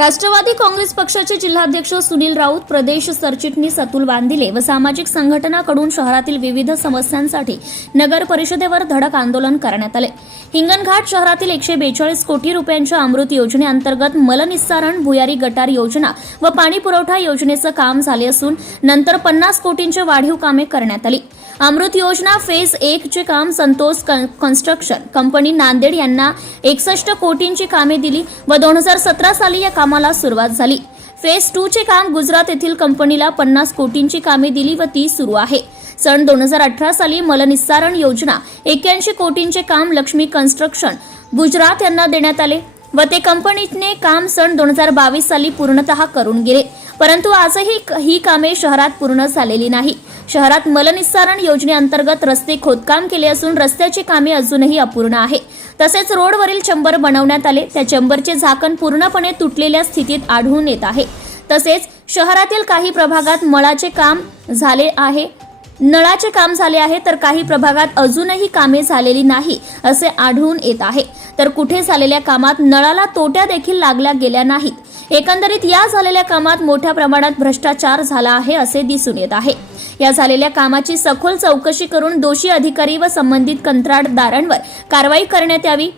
राष्ट्रवादी काँग्रेस पक्षाचे जिल्हाध्यक्ष सुनील राऊत प्रदेश सरचिटणीस अतुल बांदिले व सामाजिक संघटनाकडून शहरातील विविध समस्यांसाठी नगर परिषदेवर धडक आंदोलन करण्यात आले. हिंगणघाट शहरातील एकशे बेचाळीस कोटी रुपयांच्या अमृत योजनेअंतर्गत मलनिस्सारण भुयारी गटार योजना व पाणी पुरवठा योजनेचं काम झाले असून नंतर पन्नास कोटींची वाढीव कामे करण्यात आली. अमृत योजना फेज एक चे काम संतोष कन्स्ट्रक्शन कंपनी नांदेड यांना एकसष्ट कोटींची कामे दिली व दोन हजार सतरा साली या कामाला सुरुवात झाली. फेज टू चे काम गुजरात येथील कंपनीला पन्नास कोटींची कामे दिली व ती सुरू आहे. सन दोन हजार अठरा साली मलनिस्सारण योजना एक्क्याऐंशी कोटींचे काम लक्ष्मी कन्स्ट्रक्शन गुजरात यांना देण्यात आले व ते कंपनीने काम सन दोन हजार बावीस साली पूर्णतः करून गेले. परंतु आजही क- ही कामे शहरात पूर्ण झालेली नाही. शहरात मलनिस्सारण योजनेअंतर्गत रस्ते खोदकाम केले असून रस्त्याची कामे अजूनही अपूर्ण आहे. तसेच रोडवरील चंबर बनवण्यात आले. त्या चंबरचे झाकण पूर्णपणे तुटलेल्या स्थितीत आढळून येत आहे. तसेच शहरातील काही प्रभागात मळाचे काम झाले आहे. नळाचे काम झाले आहे तर काही प्रभागात अजूनही कामे झालेली नाही असे आढळून येत आहे. तर कुठे झालेल्या कामात नळाला तोट्या देखील लागल्या गेल्या नाहीत. एकंदरीत या झालेल्या कामात मोठ्या प्रमाणात भ्रष्टाचार झाला आहे असे दिसून येत आहे. या झालेल्या कामाची सखोल चौकशी करून दोषी अधिकारी व संबंधित कंत्राटदारांवर कारवाई करण्यात यावी.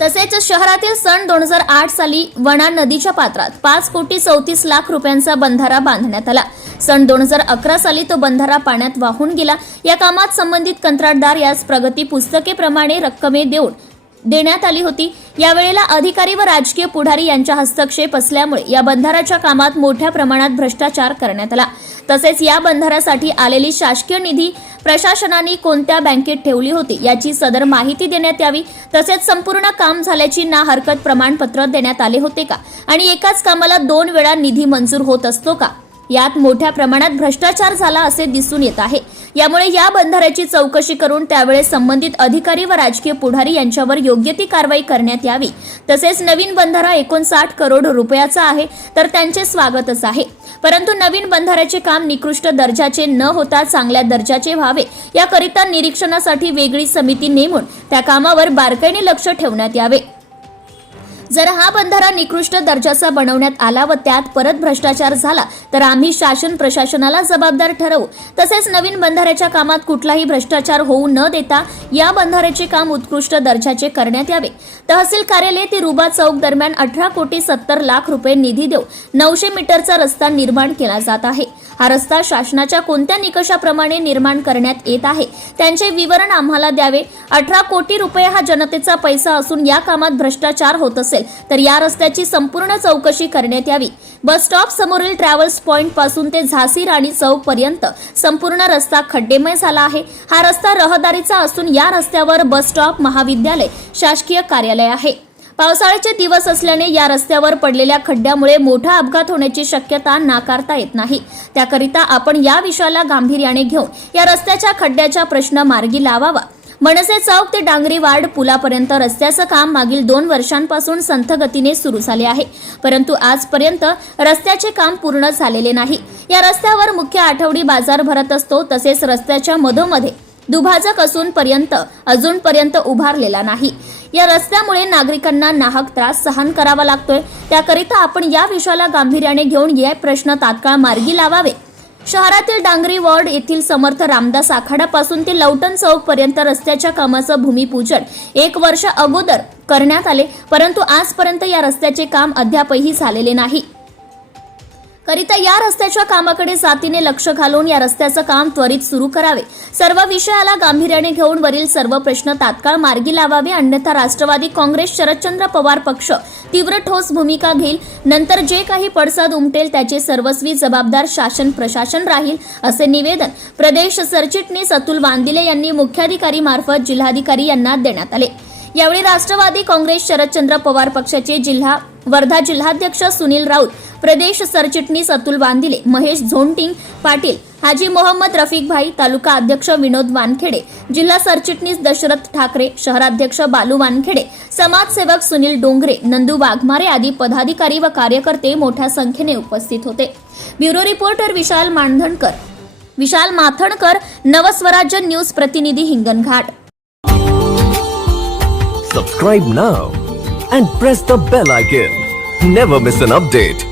तसेच शहरातील सन दोन हजार आठ साली वणा नदीच्या पात्रात पाच कोटी चौतीस लाख रुपयांचा बंधारा बांधण्यात आला. सन दोन हजार अकरा साली तो बंधारा पाण्यात वाहून गेला. या कामात संबंधित कंत्राटदार यास प्रगती पुस्तकेप्रमाणे रक्कमे देऊन देण्यात आली होती. यावेळेला अधिकारी व राजकीय पुढारी यांच्या हस्तक्षेप असल्यामुळे या बंधाराच्या कामात मोठ्या प्रमाणात भ्रष्टाचार करण्यात आला. तसेच या बंधारासाठी आलेली शासकीय निधी प्रशासनाने कोणत्या बँकेत ठेवली होती याची सदर माहिती देण्यात यावी. तसेच संपूर्ण काम झाल्याची ना हरकत प्रमाणपत्र देण्यात आले होते का? आणि एकाच कामाला दोन वेळा निधी मंजूर होत असतो का? यात मोठ्या प्रमाणात भ्रष्टाचार झाला असे दिसून येत आहे. यामुळे या बंधाऱ्याची चौकशी करून त्यावेळेस संबंधित अधिकारी व राजकीय पुढारी यांच्यावर योग्य ती कारवाई करण्यात यावी. तसेच नवीन बंधारा एकोणसाठ करोड रुपयाचा आहे तर त्यांचे स्वागतच आहे. परंतु नवीन बंधाऱ्याचे काम निकृष्ट दर्जाचे न होता चांगल्या दर्जाचे व्हावे याकरिता निरीक्षणासाठी वेगळी समिती नेमून त्या कामावर बारकाईने लक्ष ठेवण्यात यावे. जर हा बंधारा निकृष्ट दर्जाचा बनवण्यात आला व त्यात परत भ्रष्टाचार झाला तर आम्ही शासन प्रशासनाला जबाबदार ठरवू. तसेच नवीन बंधाऱ्याच्या कामात कुठलाही भ्रष्टाचार होऊ न देता या बंधाऱ्याचे काम उत्कृष्ट दर्जाचे करण्यात यावे. तहसील कार्यालय ते रुबा चौक दरम्यान अठरा कोटी सत्तर लाख रुपये निधी देऊ नऊशे मीटरचा रस्ता निर्माण केला जात आहे. हा रस्ता शासनाच्या कोणत्या निकषाप्रमाणे निर्माण करण्यात येत आहे? त्यांचे विवरण आम्हाला द्यावे. अठरा कोटी रुपये हा जनतेचा पैसा असून या कामात भ्रष्टाचार होत असेल तर या रस्त्याची संपूर्ण चौकशी करण्यात यावी. बस स्टॉप समोरील ट्रॅव्हल्स पॉइंटपासून ते झाशी राणी चौक पर्यंत संपूर्ण रस्ता खड्डेमय झाला आहे. हा रस्ता रहदारीचा असून या रस्त्यावर बस स्टॉप महाविद्यालय शासकीय कार्यालय आहे. पावसाळ्याचे दिवस असल्याने या रस्त्यावर पडलेल्या खड्ड्यामुळे मोठा अपघात होण्याची शक्यता नाकारता येत नाही. त्याकरिता आपण या विषयाला गांभीर्याने घेऊन या रस्त्याच्या खड्ड्याचा प्रश्न मार्गी लावावा. मनसे चौक ते डांगरी वार्ड पुलापर्यंत रस्त्याचं काम मागील दोन वर्षांपासून संथ गतीने सुरू झाले आहे. परंतु आजपर्यंत रस्त्याचे काम पूर्ण झालेले नाही. या रस्त्यावर मुख्य आठवडी बाजार भरत असतो तसेच रस्त्याच्या मधोमध्ये दुभाजक असून पर्यंत अजूनपर्यंत उभारलेला नाही. या रस्त्यामुळे नागरिकांना नाहक त्रास सहन करावा लागतोय. त्याकरिता आपण या विषयाला गांभीर्याने घेऊन या प्रश्न तात्काळ मार्गी लावावे. शहरातील डांगरी वॉर्ड येथील समर्थ रामदास आखाड्यापासून ते लवटण चौक पर्यंत रस्त्याच्या कामाचं भूमिपूजन एक वर्ष अगोदर करण्यात आले परंतु आजपर्यंत या रस्त्याचे काम अद्यापही झालेले नाही. करिता या रस्त्याच्या कामाकडे जातीने लक्ष घालून या रस्त्याचं काम त्वरित सुरू करावे. सर्व विषयाला गांभीर्याने घेऊन वरील सर्व प्रश्न तात्काळ मार्गी लावावे अन्यथा राष्ट्रवादी काँग्रेस शरदचंद्र पवार पक्ष तीव्र ठोस भूमिका घेईल. नंतर जे काही पडसाद उमटेल त्याचे सर्वस्वी जबाबदार शासन प्रशासन राहील असे निवेदन प्रदेश सरचिटणीस अतुल वांदिले यांनी मुख्याधिकारी मार्फत जिल्हाधिकारी यांना देण्यात आले. यावेळी राष्ट्रवादी काँग्रेस शरदचंद्र पवार पक्षाचे जिल्हा वर्धा जिल्हाध्यक्ष सुनील राऊत प्रदेश सरचिटणीस अतुल वांदिले महेश झोंटिंग पाटील हाजी मोहम्मद रफिक भाई तालुका अध्यक्ष विनोद वानखेडे जिल्हा सरचिटणीस दशरथ ठाकरे शहराध्यक्ष बालू वानखेडे समाजसेवक सुनील डोंगरे नंदू वाघमारे आदी पदाधिकारी व कार्यकर्ते मोठ्या संख्येने उपस्थित होते. Bureau reporter Vishal Mandhankar Vishal Mathankar Navswarajya news प्रतिनिधी Hinganghat. Subscribe now and press the bell icon never miss an update